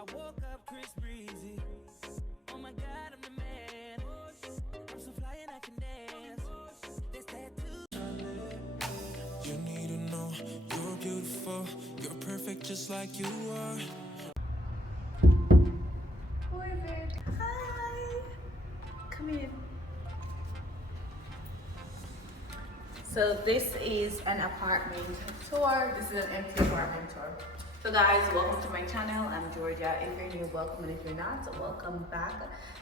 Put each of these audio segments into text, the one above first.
I woke up Chris Breezy. Oh my God, I'm the man. I'm so fly and I can dance. This tattoo. You need to know you're beautiful. You're perfect just like you are. Boyfriend, hi. Come in. So this is an apartment tour. This is an empty apartment tour. So guys, welcome to my channel. I'm Georgia. If you're new, welcome, and if you're not, welcome back.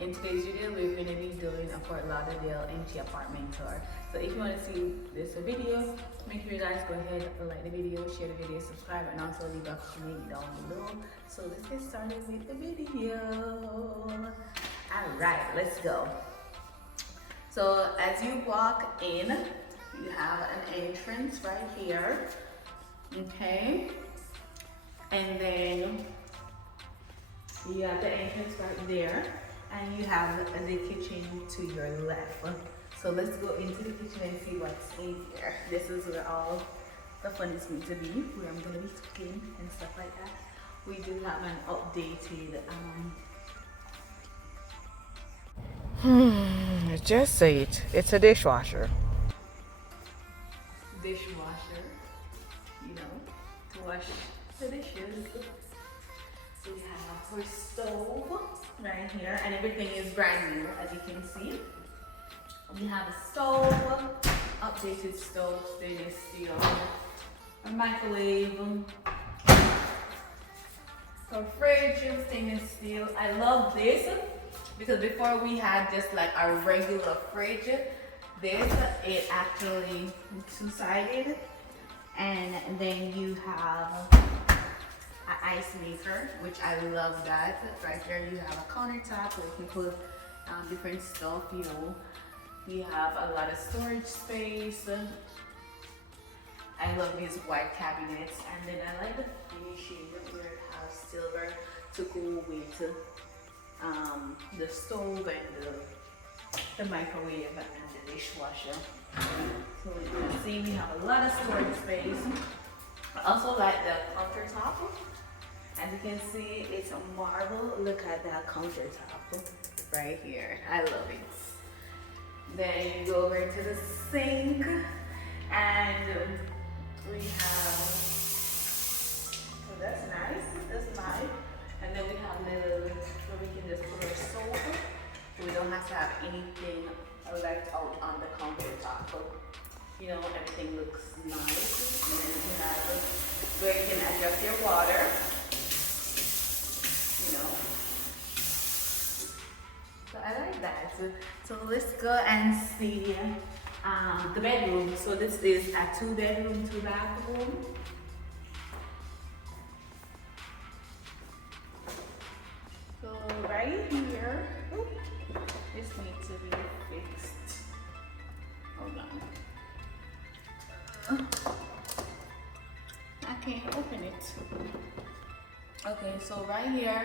In today's video, we're going to be doing a Fort Lauderdale empty apartment tour. So if you want to see this video, make sure you guys go ahead and like the video, share the video, subscribe, and also leave a comment down below. So let's get started with the video. All right, let's go. So as you walk in, you have an entrance right here, okay? And then you have the entrance right there, and you have the kitchen to your left. So let's go into the kitchen and see what's in here. This is where all the fun is going to be, where I'm going to be cooking and stuff like that. We do have an updated, Just say it. It's a dishwasher. dishwasher, you know, to wash the dishes. So we have our stove right here, and everything is brand new, as you can see. We have a stove, updated stove, stainless steel, a microwave, a fridge, stainless steel. I love this because before we had just like a regular fridge. This, it actually two-sided, and then you have an ice maker, which I love that. Right there you have a countertop where you can put different stuff, you know. You have a lot of storage space. I love these white cabinets, and then I like the finishing where it has silver to go with the stove and the microwave and the dishwasher. So you can see we have a lot of storage space. I also like the countertop. As you can see, it's a marble. Look at that countertop right here. I love it. Then you go over to the sink, and we have, so that's nice, that's nice. And then we have little, where we can just put our soap. We don't have to have anything left out on the countertop. You know, everything looks nice. And then you have where you can adjust your water. You know. So I like that. So let's go and see the bedroom. So this is a 2-bedroom, 2-bathroom. So right here, this needs to be fixed. Hold on. I can't open it. Okay, so right here,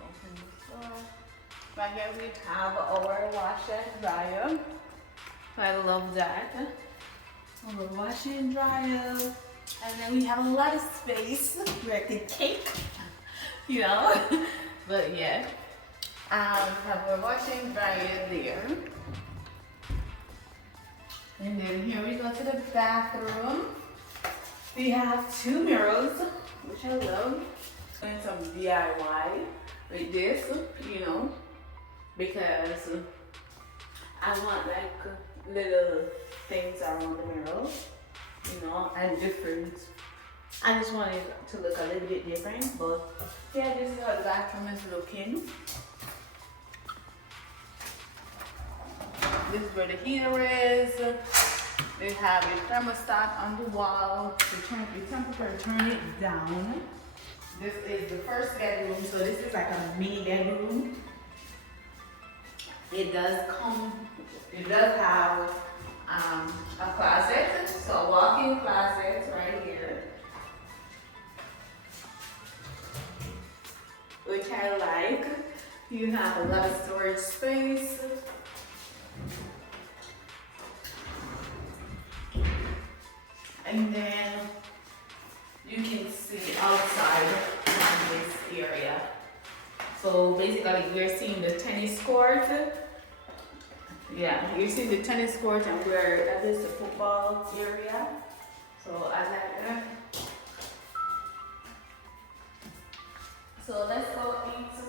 open this door. Right here we have our washer and dryer. I love that. Our washer and dryer. And then we have a lot of space where I can cake, you know. But yeah. We have our washing dryer there. And then here we go to the bathroom. We have 2 mirrors, which I love. Doing some DIY with this, you know, because I want like little things around the mirror, you know, and different. I just want it to look a little bit different, but yeah, this is how the bathroom is looking. This is where the heater is. We have a thermostat on the wall. The temperature, turn it down. This is the first bedroom, so this is like a mini bedroom. It does have a closet, so a walk-in closet right here, which I like. You have a lot of storage space. And then you can see outside like we're seeing the tennis court. Yeah, you're seeing the tennis court, and where that is the football area. So I like that. So let's go into,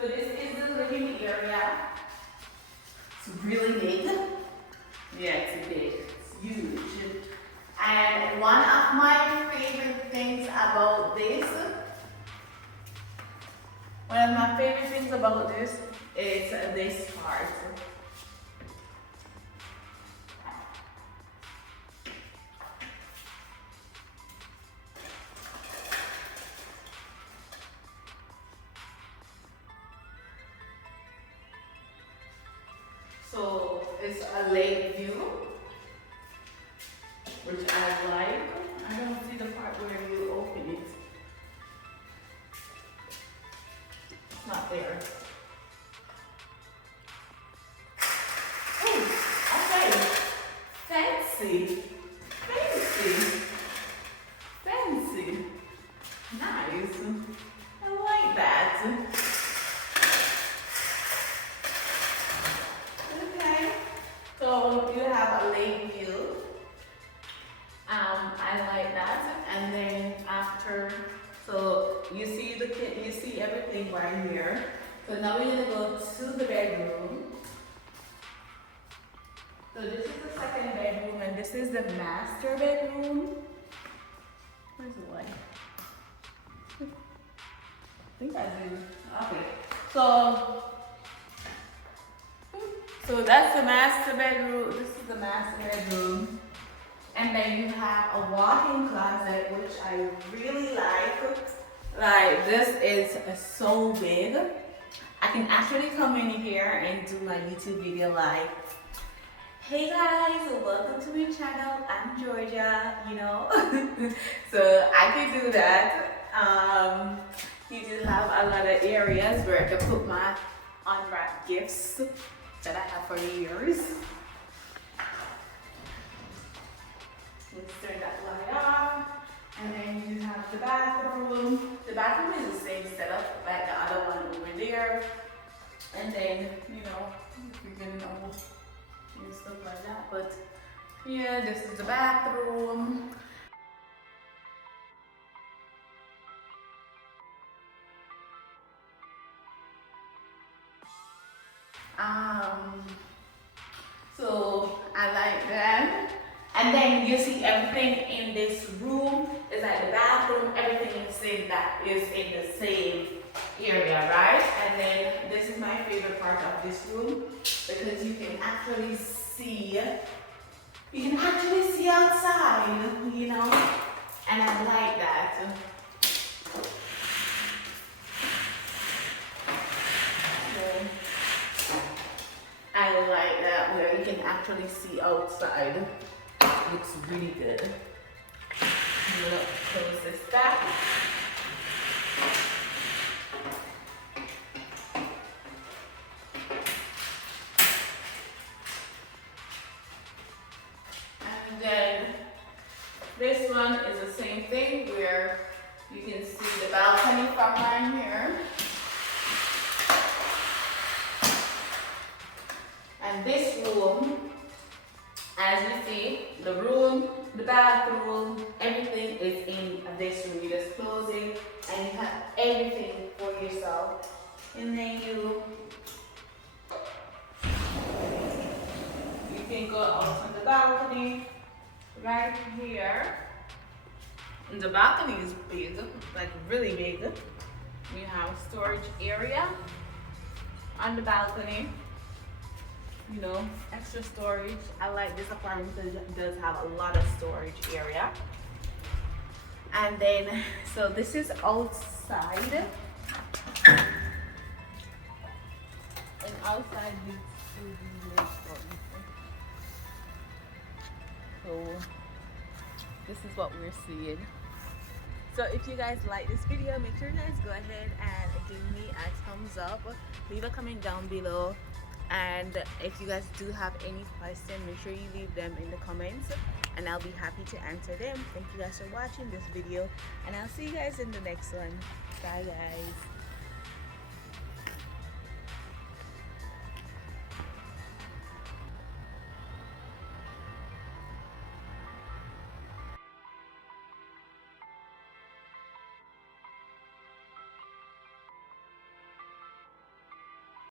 so this is the living area. It's really big. Yeah, it's big, it's huge. And one of my favorite things about this, is this part. So it's a lake view, which I like. I don't see the part where you open it. It's not there. Oh, okay. Fancy. Fancy. Fancy. Nice. I like that. Okay. So you have a lake view. I like that. And then after, so you see everything right here. So now we're gonna go to the bedroom. So this is the second bedroom, and this is the master bedroom. Where's the light? I think I do. Okay. So that's the master bedroom. This is the master bedroom. And then you have a walk-in closet, which I really like. Like, this is so big. I can actually come in here and do my YouTube video like, hey guys, welcome to my channel. I'm Georgia, you know. So I can do that. You do have a lot of areas where I can put my unwrapped gifts that I have for years. Let's turn that light off. And then you have the bathroom. The bathroom is the same setup like the other one over there. And then, you know, if you're gonna know and stuff like that. But yeah, this is the bathroom. So I like that. And then you see everything in this room is like the bathroom, everything is in the same area, right? And then this is my favorite part of this room because you can actually see outside, you know, and I like that. I like that where you can actually see outside. Looks really good. I'm gonna close this back. And then this one is the same thing where you can see the balcony from right here. And this room, as you see, the room, the bathroom, everything is in this room. You just close it and you have everything for yourself. And then you can go out on the balcony right here. And the balcony is big, like really big. You have storage area on the balcony. You know, extra storage. I like this apartment because it does have a lot of storage area. And then, so this is outside. And outside we see the lake. So this is what we're seeing. So if you guys like this video, make sure you guys go ahead and give me a thumbs up. Leave a comment down below. And if you guys do have any questions, make sure you leave them in the comments and I'll be happy to answer them. Thank you guys for watching this video and I'll see you guys in the next one. Bye guys.